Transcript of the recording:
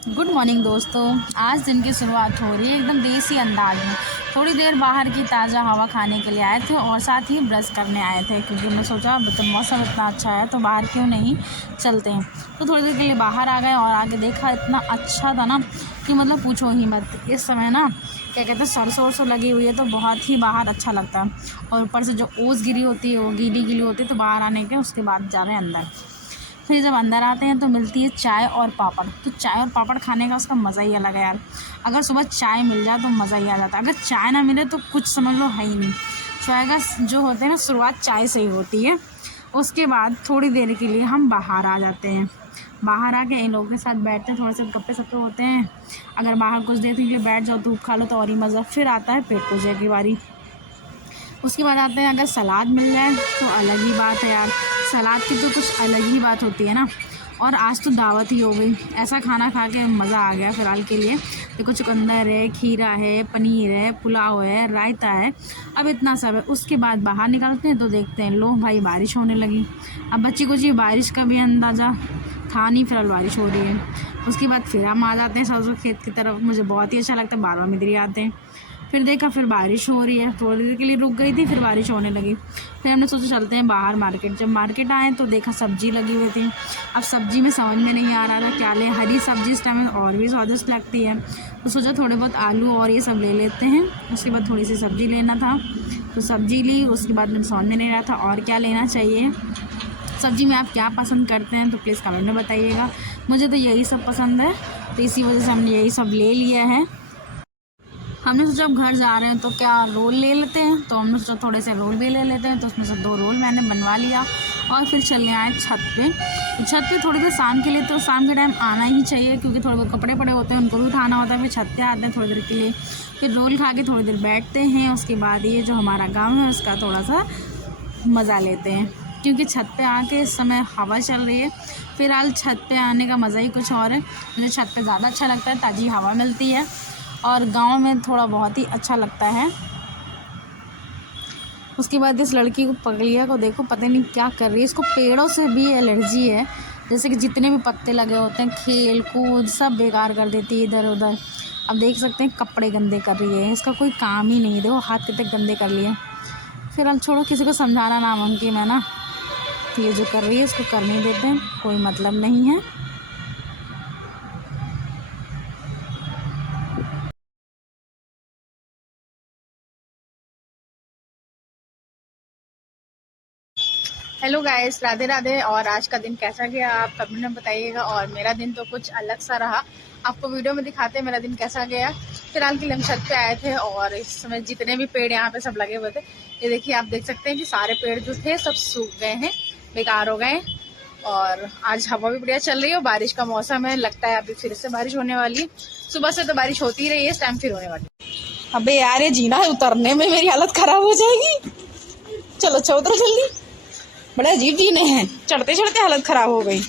Good morning दोस्तों। आज दिन की शुरुआत हो रही है एकदम देसी अंदाज में। थोड़ी देर बाहर की ताज़ा हवा खाने के लिए आए थे और साथ ही ब्रश करने आए थे, क्योंकि मैं सोचा तो मौसम इतना अच्छा है तो बाहर क्यों नहीं चलते हैं। तो थोड़ी देर के लिए बाहर आ गए और आगे देखा, इतना अच्छा था ना कि मतलब पूछो ही मत। इस समय ना क्या कहते हैं, सरसों वरसों लगी हुई है तो बहुत ही बाहर अच्छा लगता है। और ऊपर से जो ओस गिरी होती है वो गीली गीली होती है, तो बाहर आने के उसके बाद जा रहे हैं अंदर। फिर जब अंदर आते हैं तो मिलती है चाय और पापड़। तो चाय और पापड़ खाने का उसका मज़ा ही अलग है यार। अगर सुबह चाय मिल जाए तो मज़ा ही आ जाता है, अगर चाय ना मिले तो कुछ समझ लो है ही नहीं। चाय का जो होते हैं ना, शुरुआत चाय से ही होती है। उसके बाद थोड़ी देर के लिए हम बाहर आ जाते हैं। बाहर आके इन लोगों के साथ बैठते हैं, थोड़े से गप्पे सप्पे होते हैं। अगर बाहर कुछ देर के लिए बैठ जाओ, धूप खा लो तो और ही मज़ा। फिर आता है पेट पूजा की बारी। उसके बाद आते हैं, अगर सलाद मिल जाए तो अलग ही बात है यार। सलाद की तो कुछ अलग ही बात होती है ना। और आज तो दावत ही हो गई, ऐसा खाना खा के मज़ा आ गया फ़िलहाल के लिए। देखो, चुकंदर है, खीरा है, पनीर है, पुलाव है, रायता है, अब इतना सब है। उसके बाद बाहर निकलते हैं तो देखते हैं, लो भाई बारिश होने लगी। अब बच्ची को जी बारिश का भी अंदाज़ा था नहीं, फिलहाल बारिश हो रही है। उसके बाद फिर हम आ जाते हैं सरसों खेत की तरफ। मुझे बहुत ही अच्छा लगता है, बार बार इधर ही आते हैं। फिर देखा, फिर बारिश हो रही है, थोड़ी देर के लिए रुक गई थी, फिर बारिश होने लगी। फिर हमने सोचा चलते हैं बाहर मार्केट। जब मार्केट आए तो देखा सब्जी लगी हुई थी। अब सब्जी में समझ में नहीं आ रहा था क्या लें। हरी सब्जी इस टाइम और भी स्वादिष्ट लगती है, तो सोचा थोड़े बहुत आलू और ये सब ले लेते हैं। उसके बाद थोड़ी सी सब्जी लेना था तो सब्जी ली। उसके बाद में समझ में नहीं रहा था और क्या लेना चाहिए। सब्जी में आप क्या पसंद करते हैं तो प्लीज़ कमेंट में बताइएगा। मुझे तो यही सब पसंद है, तो इसी वजह से हमने यही सब ले लिया है। हमने सोचा अब घर जा रहे हैं तो क्या रोल ले लेते हैं, तो हमने सोचा थोड़े से रोल भी ले लेते हैं। तो उसमें से 2 रोल मैंने बनवा लिया और फिर चलने आए छत पे। तो छत पे थोड़ी देर शाम के लिए, तो शाम के टाइम आना ही चाहिए, क्योंकि थोड़े बहुत कपड़े पड़े होते हैं, उनको भी उठाना होता है। फिर छत पे आते हैं थोड़ी देर के लिए, फिर रोल खा के थोड़ी देर बैठते हैं। उसके बाद ये जो हमारा गाँव है उसका थोड़ा सा मज़ा लेते हैं, क्योंकि छत पे आके इस समय हवा चल रही है। फिलहाल छत पे आने का मज़ा ही कुछ और है। मुझे छत पे ज़्यादा अच्छा लगता है, ताज़ी हवा मिलती है और गांव में थोड़ा बहुत ही अच्छा लगता है। उसके बाद इस लड़की को, पगलिया को देखो, पता नहीं क्या कर रही है। इसको पेड़ों से भी एलर्जी है, जैसे कि जितने भी पत्ते लगे होते हैं, खेल कूद सब बेकार कर देती है इधर उधर। अब देख सकते हैं कपड़े गंदे कर रही है, इसका कोई काम ही नहीं है। देखो हाथ कितने गंदे कर लिए। फिर छोड़ो, किसी को समझाना नामुमकिन है ना। तो ये जो कर रही है इसको करने देते हैं, कोई मतलब नहीं है। Hello guys, Radhe Radhe. और आज का दिन कैसा गया आप कमेंट में बताइएगा। और मेरा दिन तो कुछ अलग सा रहा, आपको वीडियो में दिखाते हैं मेरा दिन कैसा गया। फिलहाल के लिए हम छत पे आए थे और इस समय जितने भी पेड़ यहाँ पे सब लगे हुए थे, ये देखिए आप देख सकते हैं कि सारे पेड़ जो थे सब सूख गए हैं, बेकार हो गए। और आज हवा भी बढ़िया चल रही है और बारिश का मौसम है, लगता है अभी फिर से बारिश होने वाली है। सुबह से तो बारिश होती रही है, इस टाइम फिर होने वाली है। अबे यार, ये जीना है, उतरने में मेरी हालत खराब हो जाएगी। चलो उतरो जल्दी। बड़े अजीब जीने हैं, चढ़ते चढ़ते हालत खराब हो गई।